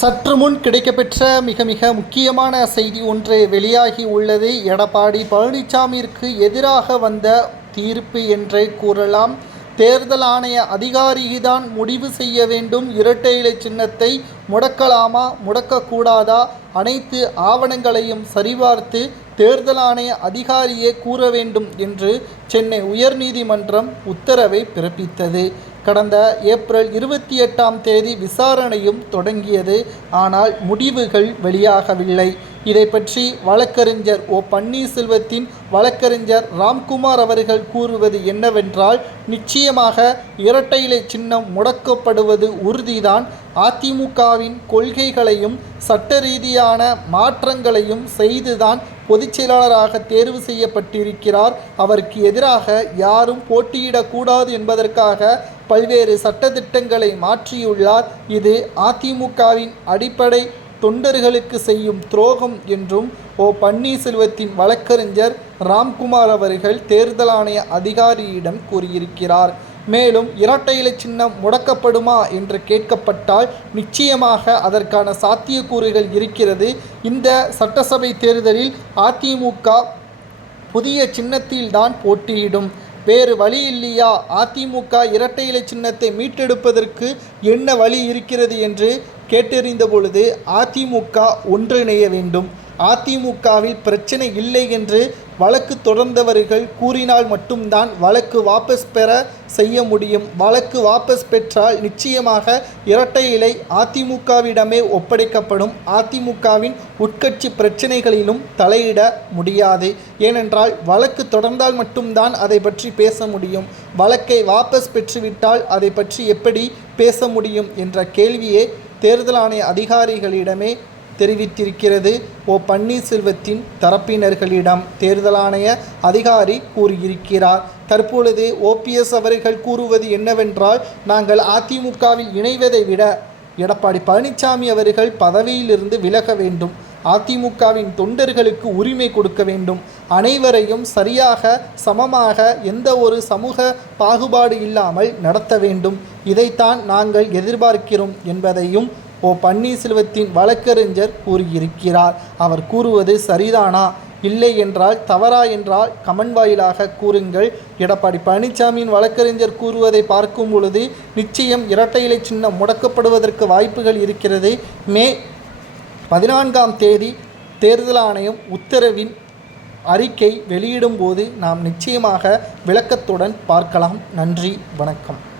சற்று முன் கிடைக்கப்பெற்ற மிக மிக முக்கியமான செய்தி ஒன்று வெளியாகி உள்ளது. எடப்பாடி பழனிசாமிற்கு எதிராக வந்த தீர்ப்பு என்றே கூறலாம். தேர்தல் ஆணைய அதிகாரிதான் முடிவு செய்ய வேண்டும். இரட்டை இலை சின்னத்தை முடக்கலாமா முடக்கக்கூடாதா? அனைத்து ஆவணங்களையும் சரிபார்த்து தேர்தல் ஆணைய அதிகாரியே கூற வேண்டும் என்று சென்னை உயர்நீதிமன்றம் உத்தரவை பிறப்பித்தது. கடந்த ஏப்ரல் இருபத்தி எட்டாம் தேதி விசாரணையும் தொடங்கியது. ஆனால் முடிவுகள் வெளியாகவில்லை. இதை பற்றி வழக்கறிஞர் ஓ பன்னீர்செல்வத்தின் வழக்கறிஞர் ராம்குமார் அவர்கள் கூறுவது என்னவென்றால் நிச்சயமாக இரட்டை சின்னம் முடக்கப்படுவது உறுதிதான். அதிமுகவின் கொள்கைகளையும் சட்ட ரீதியான மாற்றங்களையும் செய்துதான் பொதுச் செயலாளராக தேர்வு செய்யப்பட்டிருக்கிறார். அவருக்கு எதிராக யாரும் போட்டியிடக்கூடாது என்பதற்காக பல்வேறு சட்டத்திட்டங்களை மாற்றியுள்ளார். இது அதிமுகவின் அடிப்படை தொண்டர்களுக்கு செய்யும் துரோகம் என்றும் ஓ பன்னீர்செல்வத்தின் வழக்கறிஞர் ராம்குமார் அவர்கள் தேர்தல் ஆணைய அதிகாரியிடம் கூறியிருக்கிறார். மேலும் இரட்டை இலை சின்னம் முடக்கப்படுமா என்று கேட்கப்பட்டால் நிச்சயமாக அதற்கான சாத்தியக்கூறுகள் இருக்கிறது. இந்த சட்டசபை தேர்தலில் அதிமுக புதிய சின்னத்தில்தான் போட்டியிடும். வேறு வழி இல்லையா? அதிமுக இரட்டை இலை சின்னத்தை மீட்டெடுப்பதற்கு என்ன வழி இருக்கிறது என்று கேட்டறிந்த பொழுது அதிமுக ஒன்றிணைய வேண்டும். அதிமுகவில் பிரச்சனை இல்லை என்று வழக்கு தொடர்ந்தவர்கள் கூறினால் மட்டும்தான் வழக்கு வாபஸ் பெற செய்ய முடியும். வழக்கு வாபஸ் பெற்றால் நிச்சயமாக இரட்டை இலை அதிமுகவிடமே ஒப்படைக்கப்படும். அதிமுகவின் உட்கட்சி பிரச்சனைகளிலும் தலையிட முடியாது. ஏனென்றால் வழக்கு தொடர்ந்தால் மட்டும்தான் அதை பற்றி பேச முடியும். வழக்கை வாபஸ் பெற்றுவிட்டால் அதை பற்றி எப்படி பேச முடியும் என்ற கேள்வியே தேர்தல் ஆணைய அதிகாரிகளிடமே தெரிவித்திருக்கிறது. ஓ பன்னீர்செல்வத்தின் தரப்பினர்களிடம் தேர்தல் ஆணைய அதிகாரி கூறியிருக்கிறார். தற்பொழுது ஓபிஎஸ் அவர்கள் கூறுவது என்னவென்றால் நாங்கள் அதிமுகவில் இணைவதை விட எடப்பாடி பழனிசாமி அவர்கள் பதவியிலிருந்து விலக வேண்டும். அதிமுகவின் தொண்டர்களுக்கு உரிமை கொடுக்க வேண்டும். அனைவரையும் சரியாக சமமாக எந்த ஒரு சமூக பாகுபாடு இல்லாமல் நடத்த வேண்டும். இதைத்தான் நாங்கள் எதிர்பார்க்கிறோம் என்பதையும் ஓ பன்னீர்செல்வத்தின் வழக்கறிஞர் கூறியிருக்கிறார். அவர் கூறுவது சரிதானா? இல்லை என்றால் தவறா என்றால் கமன் வாயிலாக கூறுங்கள். எடப்பாடி பழனிசாமியின் வழக்கறிஞர் கூறுவதை பார்க்கும் பொழுது நிச்சயம் இரட்டை இலை சின்னம் முடக்கப்படுவதற்கு வாய்ப்புகள் இருக்கிறது. மே பதினான்காம் தேதி தேர்தல் ஆணையம் உத்தரவின் அறிக்கை வெளியிடும் போது நாம் நிச்சயமாக விளக்கத்துடன் பார்க்கலாம். நன்றி வணக்கம்.